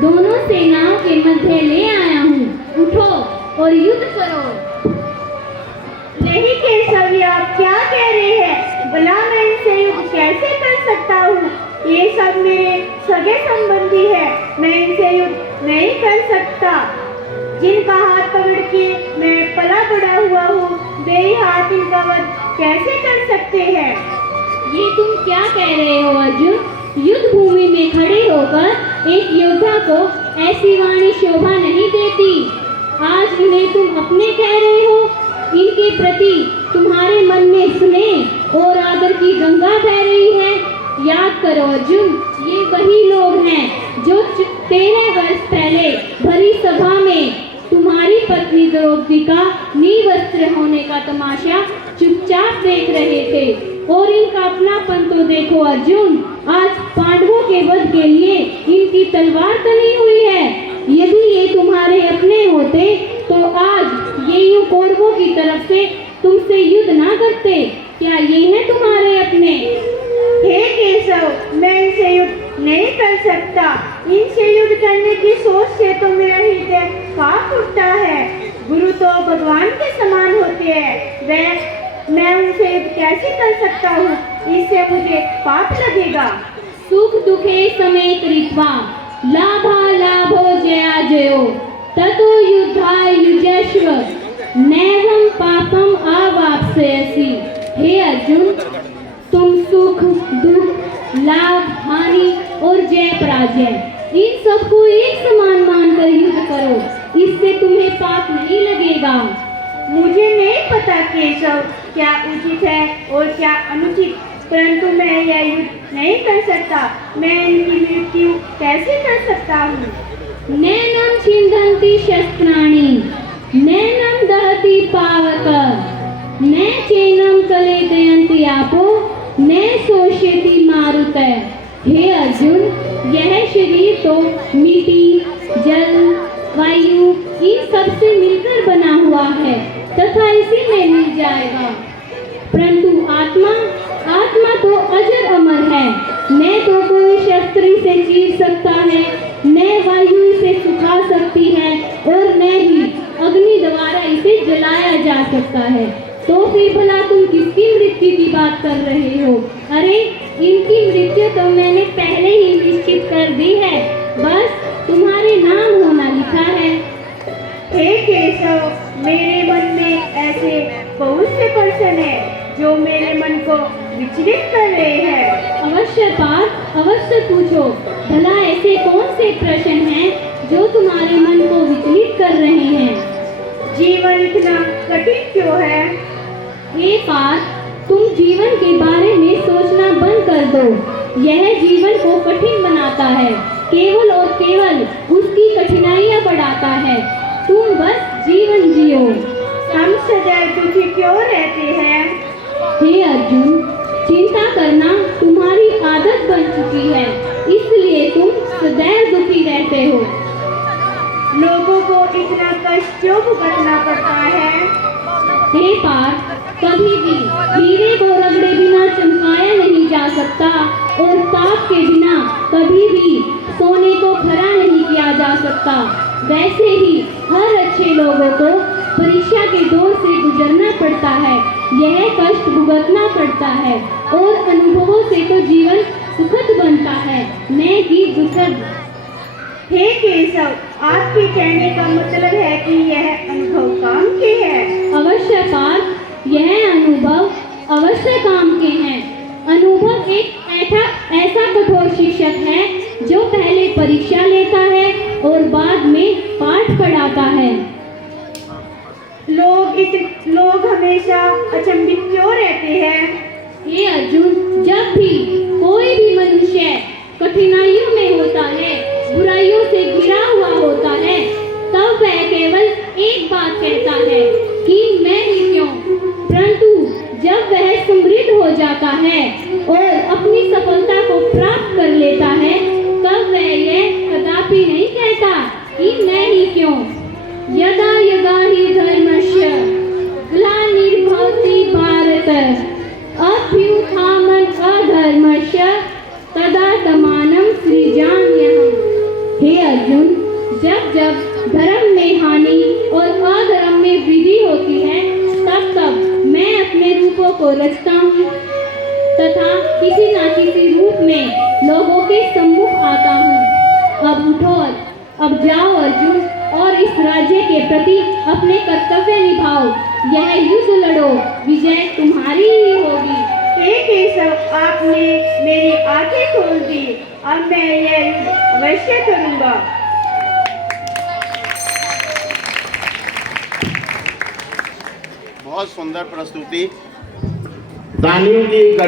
दोनों सेनाओं के मध्य ले आया हूँ, उठो और युद्ध करो। नहीं केशव, ये आप क्या कह रहे हैं? भला मैं इनसे युद्ध कैसे कर सकता हूँ? ये सब मेरे सगे संबंधी है, मैं इनसे युद्ध नहीं कर सकता। जिनका हाथ पकड़ के मैं पला बड़ा हुआ हूँ, वे ही हाथ इनका वध कैसे कर सकते हैं? ये तुम क्या कह रहे हो अर्जुन? युद्ध भूमि में खड़े होकर एक योद्धा को ऐसी वाणी शोभा नहीं देती। आज इन्हें तुम अपने कह रहे हो? इनके प्रति तुम्हारे मन में स्नेह और आदर की गंगा बह रही है। याद करो अर्जुन, ये वही लोग हैं जो 13 वर्ष पहले भरी सभा में तुम्हारी पत्नी द्रौपदी का निवस्त्र होने का तमाशा चुपचाप देख रहे थे। और इनका अपनापन तो देखो अर्जुन, आज पांडवों के वध के लिए इनकी तलवार तनी हुई है। यदि ये तुम्हारे अपने होते तो आज ये यूं कौरवों की तरफ से तुमसे युद्ध ना करते। क्या ये है तुम्हारे अपने? हे केशव, मैं इनसे युद्ध नहीं कर सकता। इनसे युद्ध करने की सोच से तो मेरा हृदय कांप उठता है। गुरु तो भगवान के समान होते हैं, मैं उनसे युद्ध कैसे कर सकता हूँ? इससे मुझे पाप लगेगा। सुख दुखे समेत ऋत्वा लाभा लाभो जया जयो ततो युद्धाय युजस्व नैवं पापम अवाप्स्यसि। हे अर्जुन, तुम सुख दुख लाभ हानि और जय पराजय इन सबको एक समान मानकर युद्ध करो, इससे तुम्हें पाप नहीं लगेगा। मुझे नहीं पता केशव, क्या उचित है और क्या अनुचित, परंतु मैं यह युद्ध नहीं कर सकता। मैं इनकी मृत्यु कैसे कर सकता हूँ? नैनं छिन्दन्ति शस्त्राणि नैनं दहति पावक न चैनं क्लेदयन्ति आपो न शोषयति मारुतः। हे अर्जुन, यह शरीर तो मिट्टी जल वायु इन सब से मिलकर बना हुआ है तथा इसी में मिल जाएगा, परंतु आत्मा तो अजर अमर है। न तो कोई शस्त्र से चीर सकता है, न वायु इसे सुखा सकती है और न ही अग्नि द्वारा इसे जलाया जा सकता है। तो फिर भला तुम किसकी मृत्यु की बात कर रहे हो? अरे, इनकी मृत्यु तो मैंने पहले ही निश्चित कर दी है, बस तुम्हारे नाम होना लिखा है। हे केशव, मेरे मन में ऐसे बहुत से प्रश्न हैं जो मेरे मन को विचलित कर रहे हैं। अवश्य पार्थ, अवश्य पूछो। भला ऐसे कौन से प्रश्न हैं जो तुम्हारे मन को विचलित कर रहे हैं? जीवन इतना कठिन क्यों है? हे पार्थ, तुम जीवन के बारे में सोचना बंद कर दो। यह जीवन को कठिन बनाता है, केवल और केवल उसकी कठिनाइयां बढ़ाता है। तुम बस जीवन जियो। हम सदैव दुखी क्यों रहते हैं? हे अर्जुन, चिंता करना तुम्हारी आदत बन चुकी है, इसलिए तुम सदैव दुखी रहते हो। लोगों को इतना कष्ट क्यों भुगतना पड़ता है? हे पार्थ, कभी भी हीरे को रगड़े बिना चमकाया नहीं जा सकता और ताप के बिना कभी भी सोने को खरा नहीं किया जा सकता। वैसे ही हर अच्छे लोगों को परीक्षा के दौर से गुजरना पड़ता है, यह कष्ट भुगतना पड़ता है और अनुभवों से तो जीवन सुखद बनता है, न कि दुखद। हे केशव, आपके कहने का मतलब है कि यह अनुभव काम के हैं? अवश्य पार्थ, यह अनुभव अवश्य काम के हैं। अनुभव एक ऐसा कठोर शिक्षक है जो पहले परीक्षा लेता है और बाद में पाठ पढ़ाता है। लोग हमेशा अचंभित क्यों रहते हैं? हे अर्जुन, जब भी कोई भी मनुष्य कठिनाइयों में होता है, बुराइयों से घिरा हुआ होता है, तब वह केवल एक बात कहता है कि मैं ही क्यों। परंतु जब वह समृद्ध हो जाता है और अपनी सफलता को प्राप्त कर लेता है, तब वह यह कदापि नहीं कहता कि मैं ही क्यों। यदा यदा हि धर्मस्य ग्लानिर्भवति भारत अभ्युत्थानं अधर्मस्य तदात्मानं सृजाम्यहम्। हे अर्जुन, जब धर्म में हानि और अधर्म में वृद्धि होती है, तब तब मैं अपने रूपों को रचता हूँ तथा किसी न किसी रूप में लोगों के सम्मुख आता हूँ। अब उठो, अब जाओ अर्जुन, और इस राज्य के प्रति अपने कर्तव्य निभाओ। यह युद्ध लड़ो, विजय तुम्हारी ही होगी। हे केशव, आपने मेरी आंखें खोल दी। अब मैं यह युद्ध अवश्य करूंगा। बहुत सुंदर प्रस्तुति। तालियों की